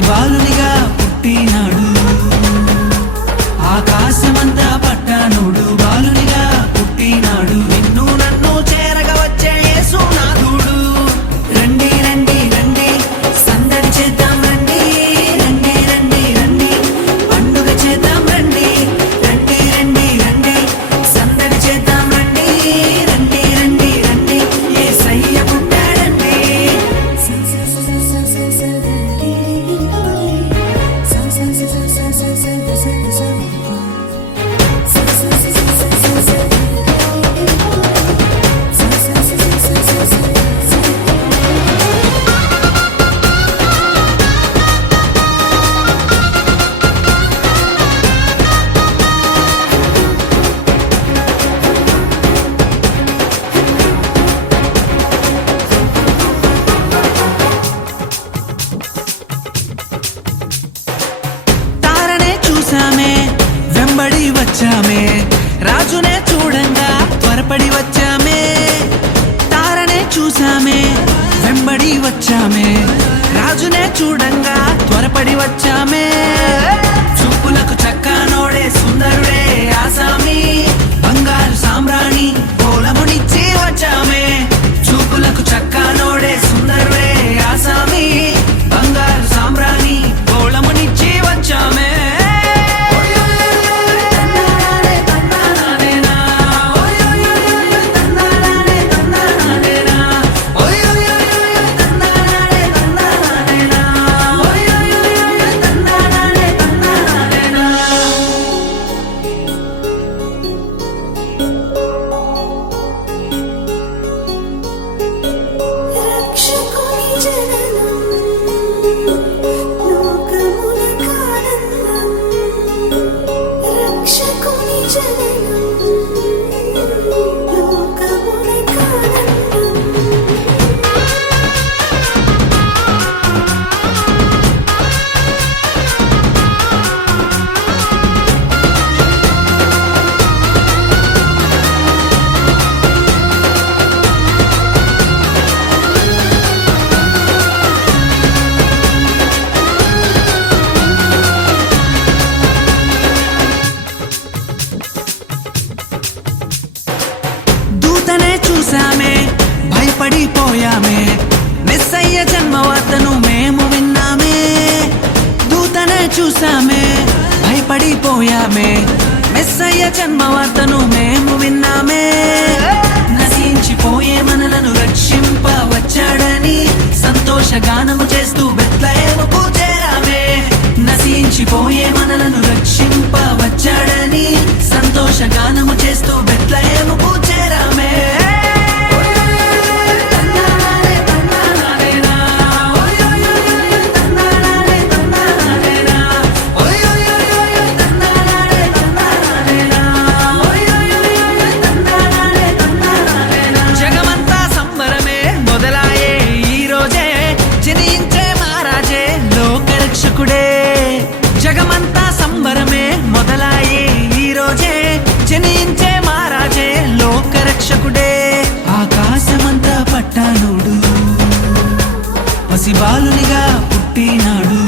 పసిబాలునిగా పుట్టినాడు ఆకాశమంతా పట్టానుడు బాలునిగా పుట్టినాడు నిన్ను నన్ను చేరగా వచ్చే యేసునాథుడు రండి రండి రండి సందడి చేద్దాం రండి రండి రండి రండి పండుగ చేద్దాం రండి రండి రండి రండి సందడి చేద్దాం రండి రండి రండి రండి యేసయ్య పుట్టాడండి చూసామే వెంబడి వచ్చామే రాజునే చూడంగా త్వరపడి వచ్చామే తారనే చూసామే వెంబడి వచ్చామే రాజునే చూడంగా త్వరపడి వచ్చామే చూపులకు చక్కనోడే సుందరుడే ఆసామి బంగారు సామ్రాణి కోలమునిచ్చి వచ్చామే చూపులకు చక్కనోడే సుందరుడే ఆసామి బంగారు సామ్రాణి కోలమునిచ్చి వచ్చామే చూసామే భయపడిపోయామే మెస్సయ్య జన్మవార్తను మేము విన్నామే దూతనే చూసామే భయపడిపోయామే మెస్సయ్య జన్మవార్తను మేము విన్నామే నశించిపోయే మనలను రక్షింప వచ్చాడని సంతోషగానము చేస్తూ బెత్లెహేముకు చేరామే నశించిపోయే మనలను రక్షింప వచ్చాడని సంతోషగానము చేస్తూ బెత్లెహేముకు చేరామే జగమంతా సంబరమే మొదలాయే ఈ రోజే జనించే మహారాజే లోకరక్షకుడే ఆకాశమంతా పట్టానుడు పసిబాలునిగా పుట్టినాడు